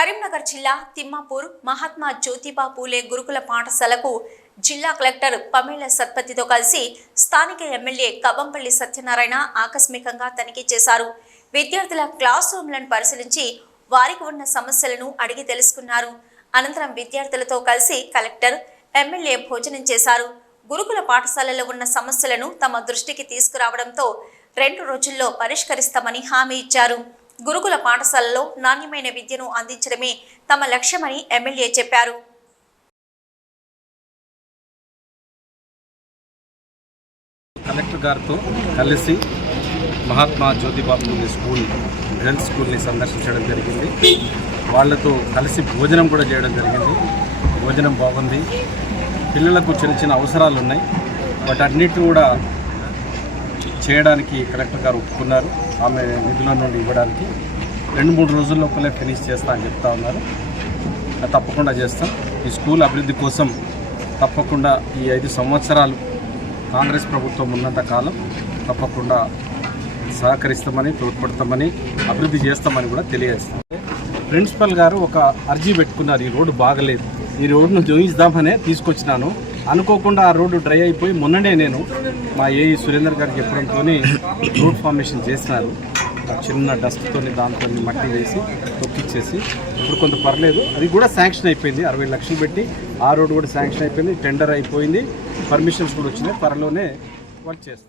కరీంనగర్ జిల్లా తిమ్మాపూర్ మహాత్మా జ్యోతిబా పూలే గురుకుల పాఠశాలకు జిల్లా కలెక్టర్ పమేల సత్పతితో కలిసి స్థానిక ఎమ్మెల్యే కబంపల్లి సత్యనారాయణ ఆకస్మికంగా తనిఖీ చేశారు. విద్యార్థుల క్లాస్ రూమ్లను పరిశీలించి వారికి ఉన్న సమస్యలను అడిగి తెలుసుకున్నారు. అనంతరం విద్యార్థులతో కలిసి కలెక్టర్ ఎమ్మెల్యే భోజనం చేశారు. గురుకుల పాఠశాలలో ఉన్న సమస్యలను తమ దృష్టికి తీసుకురావడంతో రెండు రోజుల్లో పరిష్కరిస్తామని హామీ ఇచ్చారు. గురుకుల పాఠశాలలో నాణ్యమైన విద్యను అందించడమే తమ లక్ష్యమని ఎమ్మెల్యే చెప్పారు. కలెక్టర్ గారితో కలిసి మహాత్మా జ్యోతిబాబు స్కూల్ గర్ల్స్ స్కూల్ని సందర్శించడం జరిగింది. వాళ్ళతో కలిసి భోజనం కూడా చేయడం జరిగింది. భోజనం బాగుంది. పిల్లలకు చిన్న చిన్న అవసరాలు ఉన్నాయి. వాటన్నిటి కూడా చేయడానికి కలెక్టర్ గారు ఒప్పుకున్నారు. ఆమె నిధుల నుండి ఇవ్వడానికి రెండు మూడు రోజుల లోపలే ఫినిష్ చేస్తా అని చెప్తా ఉన్నారు. తప్పకుండా చేస్తాం. ఈ స్కూల్ అభివృద్ధి కోసం తప్పకుండా ఈ ఐదు సంవత్సరాలు కాంగ్రెస్ ప్రభుత్వం ఉన్నంత కాలం తప్పకుండా సహకరిస్తామని తోడ్పడతామని అభివృద్ధి చేస్తామని కూడా తెలియజేస్తాం. ప్రిన్సిపల్ గారు ఒక అర్జీ పెట్టుకున్నారు. ఈ రోడ్డు బాగలేదు. ఈ రోడ్డును చూయిద్దామనే తీసుకొచ్చినాను. అనుకోకుండా ఆ రోడ్డు డ్రై అయిపోయి మొన్ననే నేను మా ఏఈ సురేందర్ గారికి చెప్పడంతో రోడ్ ఫార్మేషన్ చేసినారు. చిన్న డస్ట్తో దాంతో మట్టి వేసి తొక్కిచ్చేసి ఇప్పుడు కొంత పర్లేదు. అది కూడా శాంక్షన్ అయిపోయింది. అరవై లక్షలు పెట్టి ఆ రోడ్డు కూడా శాంక్షన్ అయిపోయింది. టెండర్ అయిపోయింది. పర్మిషన్స్ కూడా వచ్చినాయి. త్వరలోనే వాళ్ళు చేస్తారు.